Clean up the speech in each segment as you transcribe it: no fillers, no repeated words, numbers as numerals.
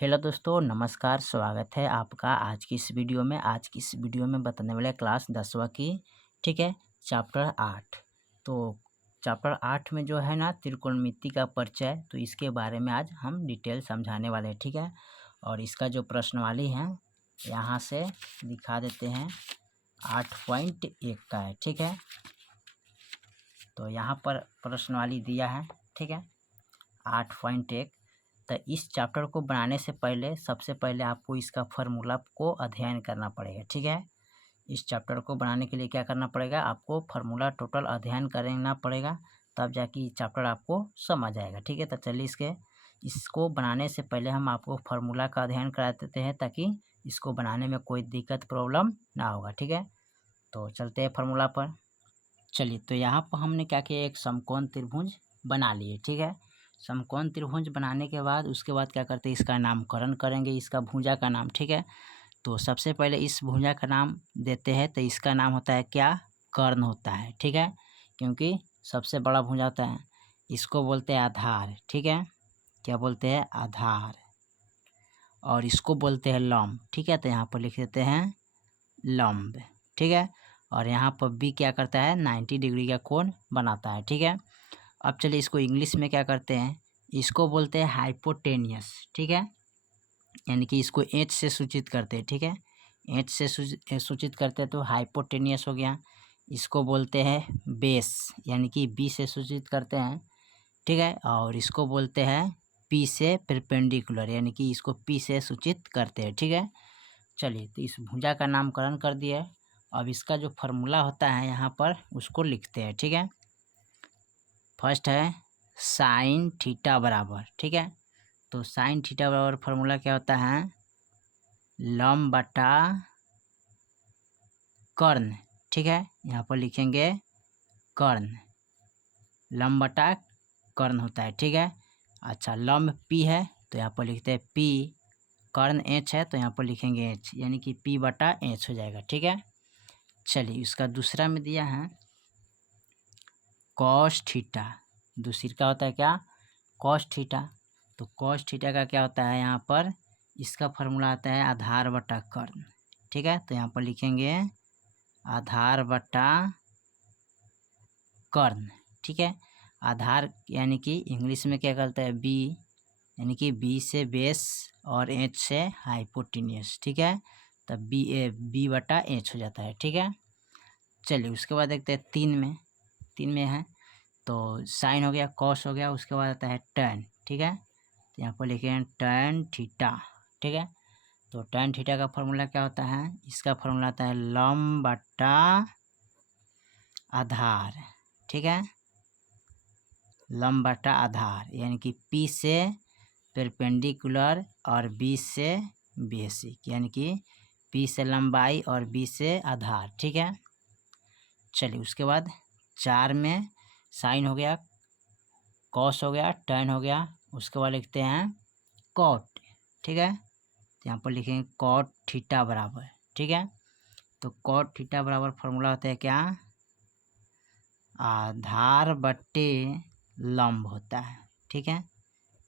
Hello दोस्तों, नमस्कार। स्वागत है आपका आज की इस वीडियो में। आज की इस वीडियो में बताने वाले क्लास 10वीं की, ठीक है, चैप्टर 8। तो चैप्टर 8 में जो है ना त्रिकोणमिति का परिचय, तो इसके बारे में आज हम डिटेल समझाने वाले हैं, ठीक है। और इसका जो प्रश्नवाली है यहाँ से दिखा देते हैं, 8.1 का है, ठीक है। तो यहाँ पर प्रश्नवाली दिया है, ठीक है, 8.1। तो इस चैप्टर को बनाने से पहले सबसे पहले आपको इसका फार्मूला को अध्ययन करना पड़ेगा, ठीक है। इस चैप्टर को बनाने के लिए क्या करना पड़ेगा, आपको फार्मूला टोटल अध्ययन करना पड़ेगा, तब जाके ये चैप्टर आपको समझ आएगा, ठीक है। तो चलिए इसको बनाने से पहले हम आपको फार्मूला का अध्ययन करा देते हैं, ताकि इसको बनाने में कोई दिक्कत प्रॉब्लम ना होगा, ठीक है। तो चलते हैं फार्मूला पर। चलिए, तो यहाँ पर हमने क्या किया, एक समकोण त्रिभुज बना लिए, ठीक है। समकोण त्रिभुज बनाने के बाद उसके बाद क्या करते हैं, इसका नामकरण करेंगे, इसका भुजा का नाम, ठीक है। तो सबसे पहले इस भुजा का नाम देते हैं, तो इसका नाम होता है क्या, कर्ण होता है, ठीक है। क्योंकि सबसे बड़ा भुजा होता है, इसको बोलते हैं आधार, ठीक है। क्या बोलते हैं, आधार। और इसको बोलते हैं लंब, ठीक है। तो यहाँ पर लिख देते हैं लंब, ठीक है। और यहाँ पर बी क्या करता है, 90 डिग्री का कोण बनाता है, ठीक है। अब चलिए इसको इंग्लिश में क्या करते हैं, इसको बोलते हैं हाइपोटेनियस, ठीक है। यानी कि इसको एच से सूचित करते हैं, ठीक है। एच से सूचित करते हैं तो हाइपोटेनियस हो गया। इसको बोलते हैं बेस, यानी कि बी से सूचित करते हैं, ठीक है। और इसको बोलते हैं पी से परपेंडिकुलर, यानी कि इसको पी से सूचित करते हैं, ठीक है। चलिए, तो इस भुजा का नामकरण कर दिया। अब इसका जो फार्मूला होता है यहाँ पर उसको लिखते हैं, ठीक है। फर्स्ट है साइन थीटा बराबर, ठीक है। तो साइन थीटा बराबर फार्मूला क्या होता है, लंब बटा कर्ण, ठीक है। यहाँ पर लिखेंगे कर्ण, लंब बटा कर्ण होता है, ठीक है। अच्छा, लंब पी है तो यहाँ पर लिखते हैं पी, कर्ण एच है तो यहाँ पर लिखेंगे एच, यानी कि पी बटा एच हो जाएगा, ठीक है। चलिए, इसका दूसरा में दिया है कॉस थीटा। दूसरी का होता है क्या, कॉस थीटा। तो कॉस थीटा का क्या होता है, यहाँ पर इसका फार्मूला आता है आधार बटा कर्ण, ठीक है। तो यहाँ पर लिखेंगे आधार बटा कर्ण, ठीक है। आधार यानी कि इंग्लिश में क्या कहते हैं, बी, यानी कि बी से बेस और एच से हाइपोटेनियस, ठीक है। तब बी बटा एच हो जाता है, ठीक है। चलिए, उसके बाद देखते हैं तीन में है, तो साइन हो गया, कॉस हो गया, उसके बाद आता है टैन, ठीक है। तो यहाँ पर लिखे हैं टैन थीटा, ठीक है। तो टैन थीटा का फार्मूला क्या होता है, इसका फार्मूला आता है लंब बटा आधार, ठीक है। लंब बटा आधार, यानी कि पी से परपेंडिकुलर और बी से बेसिक, यानी कि पी से लंबाई और बी से आधार, ठीक है। चलिए, उसके बाद 4 में साइन हो गया, कॉस हो गया, टैन हो गया, उसके बाद लिखते हैं कॉट, ठीक है। तो यहाँ पर लिखेंगे कॉट थीटा बराबर, ठीक है। तो कॉट थीटा बराबर फार्मूला होता है क्या, आधार बट्टे लंब होता है, ठीक है।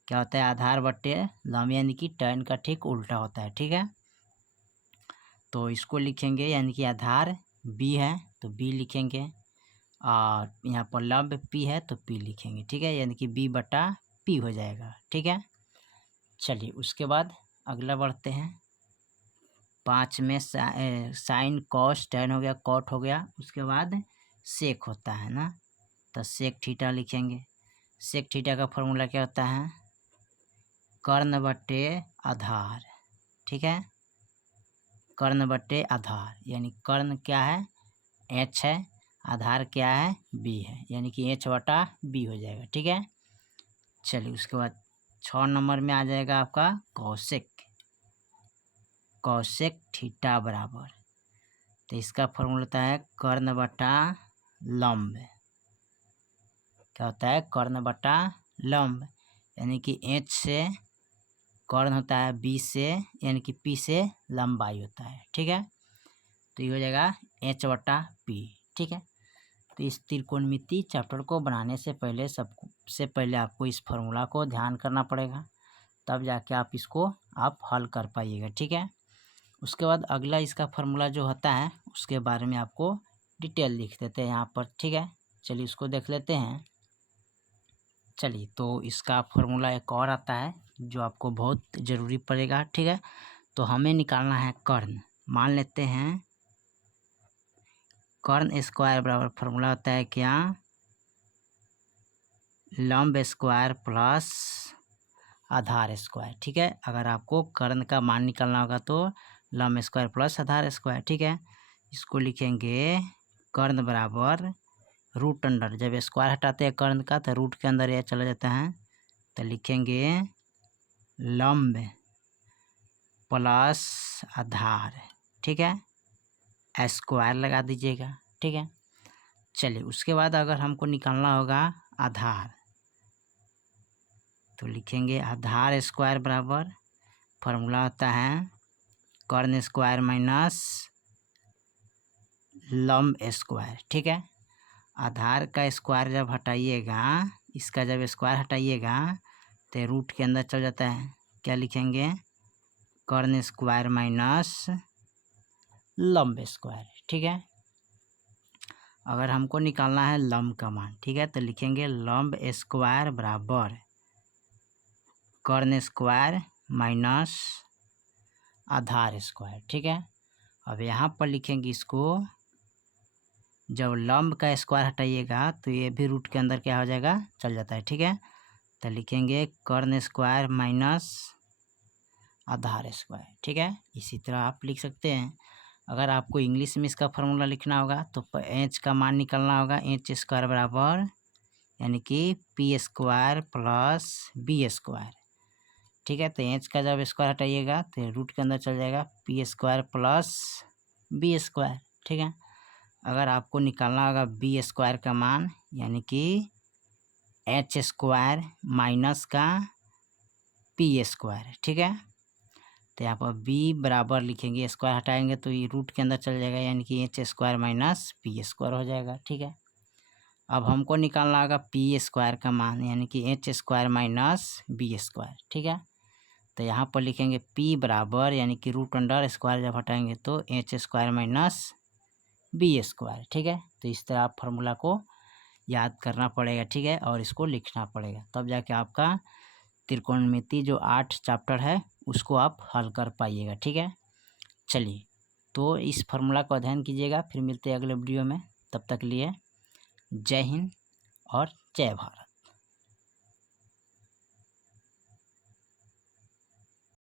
क्या होता है, आधार बट्टे लंब, यानी कि टैन का ठीक उल्टा होता है, ठीक है। तो इसको लिखेंगे, यानी कि आधार बी है तो बी लिखेंगे, और यहाँ पर लंब पी है तो पी लिखेंगे, ठीक है। यानी कि बी बटा पी हो जाएगा, ठीक है। चलिए, उसके बाद अगला बढ़ते हैं। 5 में साइन कॉस टैन हो गया, कॉट हो गया, उसके बाद सेक होता है ना, तो सेक थीटा लिखेंगे। सेक थीटा का फॉर्मूला क्या होता है, कर्ण बटे आधार, ठीक है। कर्ण बटे आधार, यानी कर्ण क्या है, एच है, आधार क्या है, बी है, यानी कि एच बटा बी हो जाएगा, ठीक है। चलिए, उसके बाद 6 नंबर में आ जाएगा आपका कौशिक, कौशिक थीटा बराबर, तो इसका फॉर्मूला होता है कर्ण बटा लंब। क्या होता है, कर्ण बटा लंब, यानी कि एच से कर्ण होता है, बी से यानी कि पी से लंबाई होता है, ठीक है। तो ये हो जाएगा एच बटा पी, ठीक है। तो इस त्रिकोणमिति चैप्टर को बनाने से पहले सबसे पहले आपको इस फार्मूला को ध्यान करना पड़ेगा, तब जाके आप इसको आप हल कर पाइएगा, ठीक है। उसके बाद अगला इसका फार्मूला जो होता है उसके बारे में आपको डिटेल लिख देते हैं यहाँ पर, ठीक है। चलिए इसको देख लेते हैं। चलिए तो इसका फार्मूला एक और आता है जो आपको बहुत ज़रूरी पड़ेगा, ठीक है। तो हमें निकालना है कर्ण। मान लेते हैं कर्ण स्क्वायर बराबर फार्मूला होता है क्या, लंब स्क्वायर प्लस आधार स्क्वायर, ठीक है। अगर आपको कर्ण का मान निकालना होगा तो लंब स्क्वायर प्लस आधार स्क्वायर, ठीक है। इसको लिखेंगे कर्ण बराबर रूट अंडर, जब स्क्वायर हटाते हैं कर्ण का तो रूट के अंदर यह चला जाता है, तो लिखेंगे लंब प्लस आधार, ठीक है। स्क्वायर लगा दीजिएगा, ठीक है। चलिए उसके बाद अगर हमको निकालना होगा आधार तो लिखेंगे आधार स्क्वायर बराबर फार्मूला होता है कर्ण स्क्वायर माइनस लंब स्क्वायर, ठीक है। आधार का स्क्वायर जब हटाइएगा, इसका जब स्क्वायर हटाइएगा तो रूट के अंदर चल जाता है, क्या लिखेंगे कर्ण स्क्वायर माइनस लंब स्क्वायर, ठीक है। अगर हमको निकालना है लंब का मान, ठीक है, तो लिखेंगे लंब स्क्वायर बराबर कर्ण स्क्वायर माइनस आधार स्क्वायर, ठीक है। अब यहाँ पर लिखेंगे इसको, जब लंब का स्क्वायर हटाइएगा तो ये भी रूट के अंदर क्या हो जाएगा, चल जाता है, ठीक है। तो लिखेंगे कर्ण स्क्वायर माइनस आधार स्क्वायर, ठीक है। इसी तरह आप लिख सकते हैं। अगर आपको इंग्लिश में इसका फार्मूला लिखना होगा तो एच का मान निकालना होगा, एच स्क्वायर बराबर यानी कि P square plus B square, ठीक है। तो एच का जब स्क्वायर हटाइएगा तो रूट के अंदर चल जाएगा P square plus B square, ठीक है। अगर आपको निकालना होगा बी स्क्वायर का मान यानी कि एच स्क्वायर माइनस का पी स्क्वायर, ठीक है। तो यहाँ पर b बराबर लिखेंगे, स्क्वायर हटाएंगे तो ये रूट के अंदर चल जाएगा यानी कि H square minus P square हो जाएगा, ठीक है। अब हमको निकालना होगा पी स्क्वायर का मान यानी कि H square minus B square, ठीक है। तो यहाँ पर लिखेंगे p बराबर यानी कि रूट अंडर स्क्वायर जब हटाएंगे तो H square minus B square, ठीक है। तो इस तरह आप फार्मूला को याद करना पड़ेगा, ठीक है, और इसको लिखना पड़ेगा, तब जाके आपका त्रिकोणमिति जो 8 चैप्टर है उसको आप हल कर पाइएगा, ठीक है। चलिए तो इस फार्मूला को अध्ययन कीजिएगा, फिर मिलते हैं अगले वीडियो में। तब तक लिए जय हिंद और जय भारत।